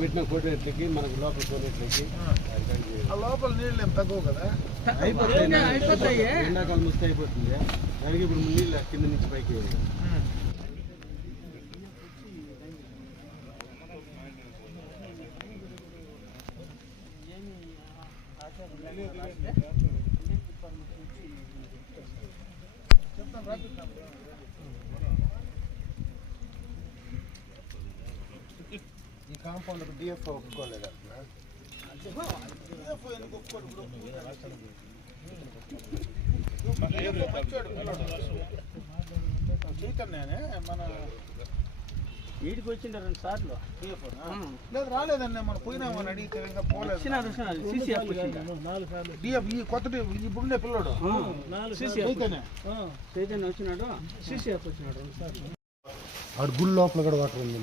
పెట్టిన కోనేట్లకి మనకు లోపల కోనేట్లకి లోపల నీళ్ళు ఏం తక్కువ కదా అయిపోతాయి. ఎండాకాలం ముస్తే అయిపోతుంది. దానికి ఇప్పుడు నీళ్ళు కింద నుంచి పైకి ఈ కాంపౌండ్ డిఎఫ్ ఒప్పుకోలేదు మన వీడికి వచ్చిండ 2 సార్లు లేదు రాలేదండి మనం పోయినామని అడిగితే ఇంకా పోలేదు. డిఎఫ్ ఈ కొత్త ఇప్పుడుండే పిల్లడు చైతన్య వచ్చినాడు, సిసిఎఫ్ వచ్చినాడు 2 సార్లు. ఆడు గుడి లోపల కూడా వాటర్ ఉంది.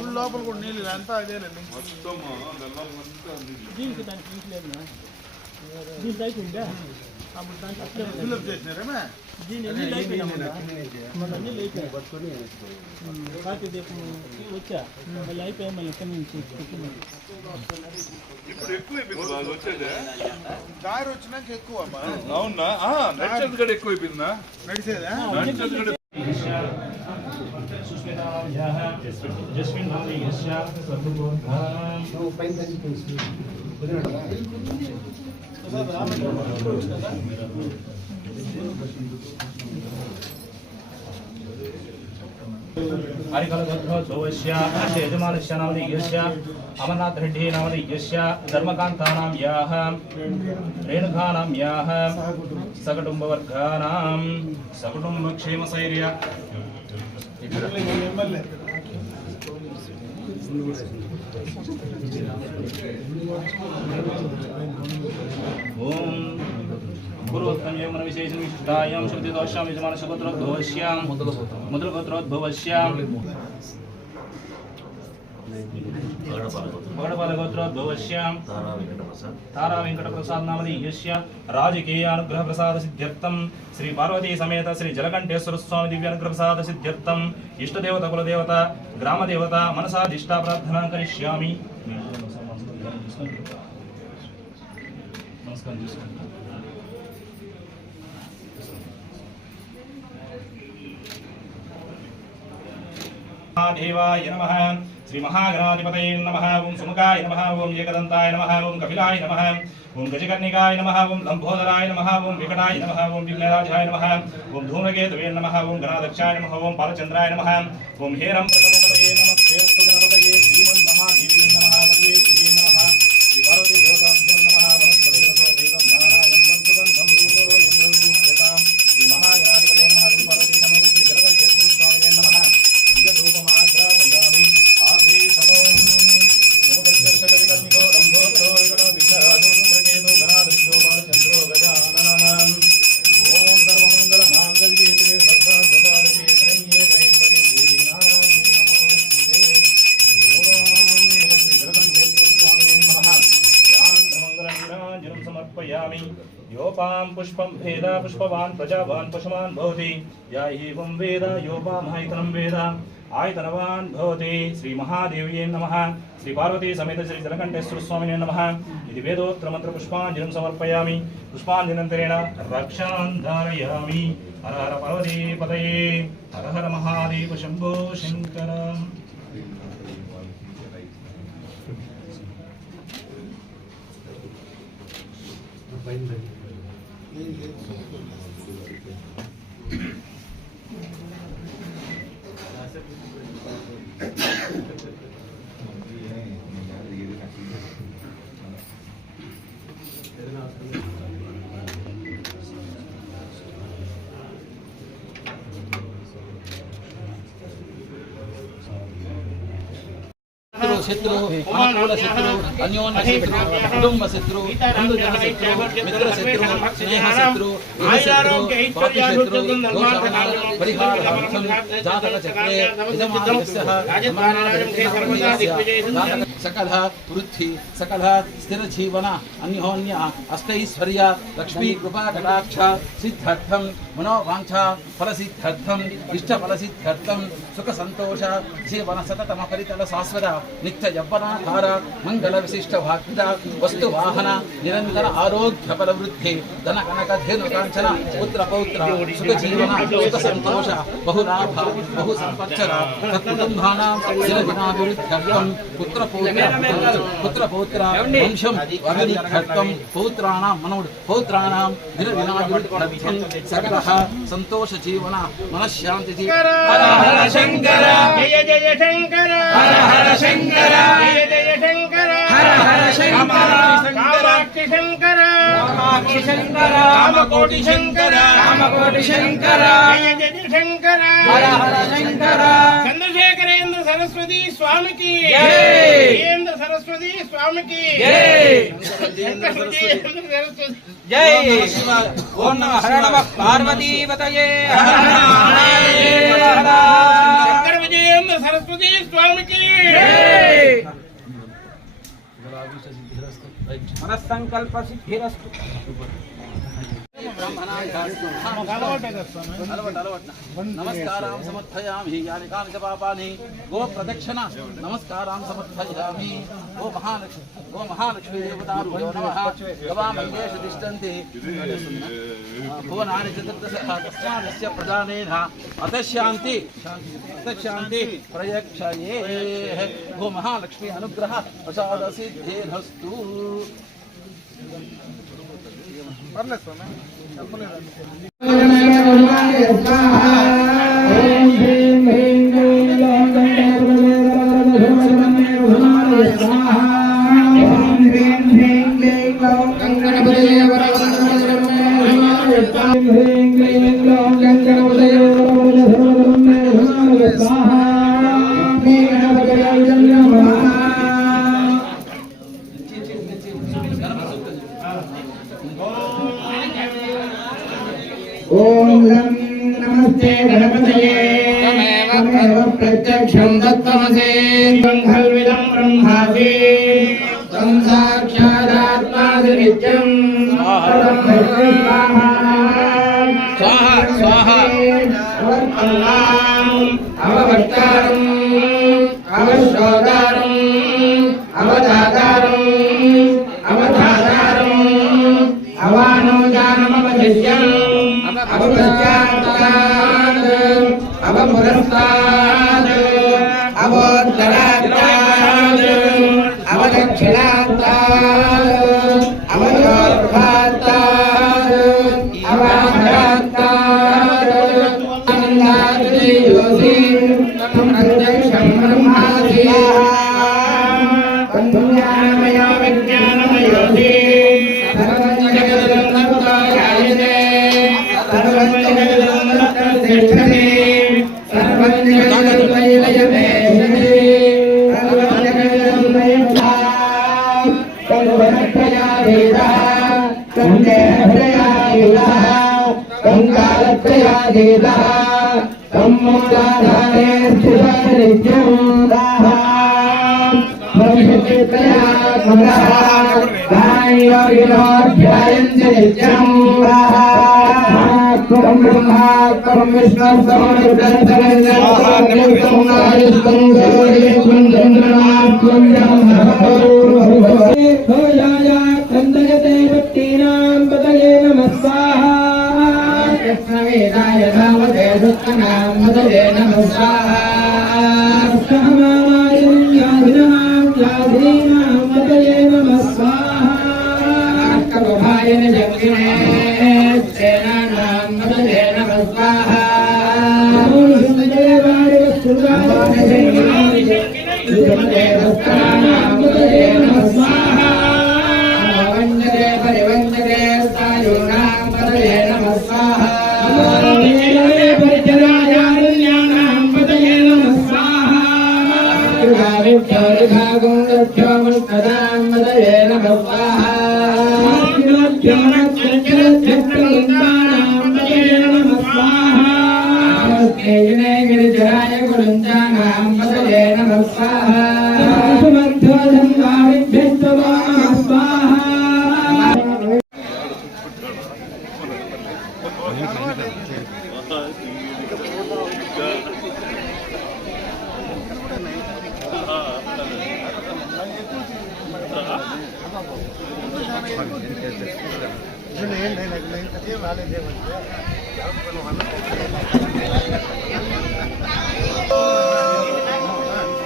గుడి లోపల కూడా నీళ్ళు అంతా అదేనండి. దీనికి దానికి లింక్ లేదు. దీనికి అయిపోయిందా? ఫిల్అప్ చేసినారేమే దీని నీళ్ళు అయిపోయినాయి. కాకి దీపం వచ్చా మళ్ళీ అయిపోయాయి. మళ్ళీ ఎక్కడి నుంచి దారి వచ్చినాక ఎక్కువ అవునా? నడిచేది ఎక్కువ అయిపోయిందా? నడిచేదా? यजमानस्य नाम यस्य अमरनाथ रेड्डी नाम यस्य धर्मकान्तानां याः रेणुकानां याः सकुटुम्बवर्गानां सकुटुम्बक्षेमसैर्य ओम पूर्वोत्तम यमन विशेषण विशिष्टायां शब्द दोषां यजमान गोत्रोद्भवस्यां मुद्र गोत्रोद्भवस्यां गौड़पाल गोत्रोद्भवस्यां तारा वेंकट प्रसाद नामधि यस्य राजकीय अनुग्रह प्रसाद सिद्ध्यर्थं श्री पार्वती समेत श्री जलकंठेश्वर स्वामी दिव्य अनुग्रह प्रसाद सिद्ध्यर्थं इष्ट देवता कुल देवता ग्राम देवता मनसा दिष्टा प्रार्थना करिष्यामि। नमस्कार महादेवाय नमः। श्री महागणाधिपतये नमः। ओम सुमुखाय नमः। ओम एकदंताय नमः। ओम कपिलाय नमः। ओम गजकर्णिकाय नमः। ओम लंबोदराय नमः। ओम विकटाय नमः। ओम विघ्नराजाय नमः। ओम धूमकेतवे नमः। ओम गणाध्यक्षाय नमः। ओम बालचंद्राय नमः। ओम हेरं प्रथमपतये नमः। गणपतये श्रीमन्महादेवी नमः। देवी श्री नमः। श्री पार्वती देवताभ्यो नमः। वनस्पति रसो वेदं नारायणं सुगंधं रूपो यमरूपतां श्री महागणाधिपतये नमः। श्री पार्वती समेत श्री जलकंठेश्वर स्वामिने नमः। विगतरूपमाग्रापयामि आग्रे सतों नमोदर्शकविकर्मिको लम्भोदरो विकटो विघ्नराजो धूम्रकेतो गणाध्यक्षो बालचन्द्रो गजाननः। ओम सर्वमङ्गलमाङ्गल्ये शिवे सर्वार्थसाधके शरण्ये त्र्यम्बके देवी नारायणी नमोस्तुते। ओम नमो श्री जलकंठेश्वर स्वामिने नमः। ध्यानमङ्गलनीराजनं समर्पयामि। योपां पुष्पं वेद पुष्पवान् प्रजावान् पशुमान् भवति। या एवं वेद योपामायतनं वेद आयतनवान् भवति। श्री महादेव्यै नमः। श्री पार्वती समेत श्री जलकंठेश्वर स्वामिने नमः। इति वेदोत्तर मंत्र पुष्पाञ्जलिं समर्पयामि। पुष्पाञ्जलिनन्तरेण रक्षां धारयामि। हर हर पार्वती पतये। हर हर महादेव शंभो शंकर। శత్రు అనుకూల శత్రు అన్యోన్య శత్రు కుటుంబ శత్రు బంధుజన శత్రు మిత్ర శత్రు స్నేహ శత్రు శత్రు పాపి శత్రు పరిహారార్థం జాతక చక్రే सकल वृद्धि सकल स्थिर जीवन अन्योन्य अष्टैश्वर्य लक्ष्मी कृपा कटाक्ष सिद्ध्यर्थम मनोवांछा फलसिद्ध्यर्थम इष्ट फलसिद्ध्यर्थम सुख संतोष जीवन सततम परितल शाश्वत नित्य यौवनाधार मंगल विशिष्ट भाग्यद वस्तु वाहन निरंतर आरोग्य फल वृद्धि धन कनक धेनु कांचन पुत्र पौत्र सुख जीवन सुख संतोष बहुलाभ बहु संपत्सर तत्कुटुंबानां दिनदिनाभिवृद्ध्यर्थम पुत्र पौत्र वंशम अभिवृद्ध्यर्थम पौत्राणां मनोड पौत्राणां दिनदिनाभिवृद्ध्यर्थम सकल संतोष जीवन मनश्शांति हर हर शंकर जय जय शंकर हर हर शंकर जय जय शंकर हर हर शंकर कामाक्षि शंकर कामाक्षि शंकर कामकोटि शंकर कामकोटि शंकर जय जय शंकर हर हर शंकर चंद्रशेखरेंद्र सरस्वती स्वामी की जय देवेंद्र सरस्वती स्वामी की जय जय ओम नमः हर नमः पार्वती पतये हर हर शंकर विजयेंद्र सरस्वती स्वामी की जय मनस्संकल्प सिद्धिरस्तु नमस्कारां समर्थयामि यानि कानि च पापानि गो प्रदक्षिण नमस्कारां समर्थयामि गो महालक्ष्मी देवताभ्यो नमः गवामङ्गेषु तिष्ठन्ति भुवनानि चतुर्दश तस्मादस्य प्रदानेन अतशान्ति प्रयक्षये गो महालक्ष्मी अनुग्रह प्रसाद सिद्धिरस्तु ओम नमस्ते गणपतये तमेव प्रत्यक्षं दत्तमसे मंगलविदं ब्रह्मासि तं साक्षादात्मासि नित्यं स्वाहा स्वाहा अवभक्तारम् अवशोदारम् अवधातारम् अवधातारम् अवानोजानमवशिष्यम् अवपश्चात्तात् अवपुरस्तात् अवोत्तरात्तात् अवदक्षिणात्तात् अवयोर्भात्तात् अवाघरात्तात् आनन्दाद्रियोऽसि प्रत्यक्षं ब्रह्मासि ज्ञानमयो विज्ञानमयोऽसि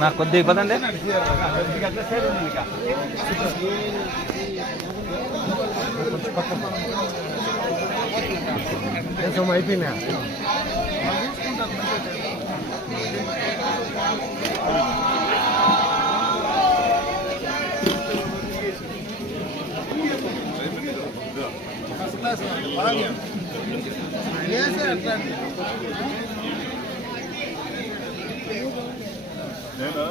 నాకు కొద్దిగా పదండి. అయిపోయినా నేను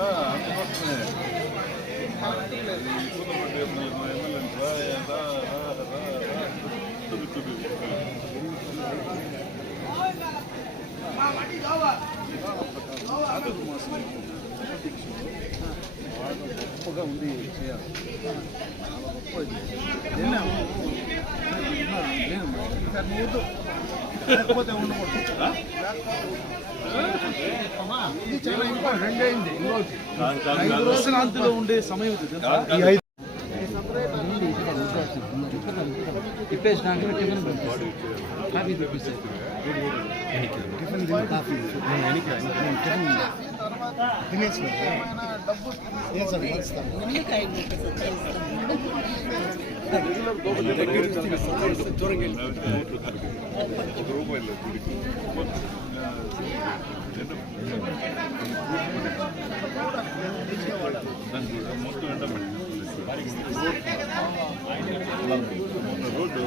అందుకోసమే గొప్పగా ఉంది చేయాలి. చాలా గొప్పది. లేకపోతే ఉండకూడదు. ఇది చాలా ఇంపార్టెంట్ అయింది. 5 రోజుల అంతలో ఉండే సమయం ఇది తెలుసా? రోడ్డు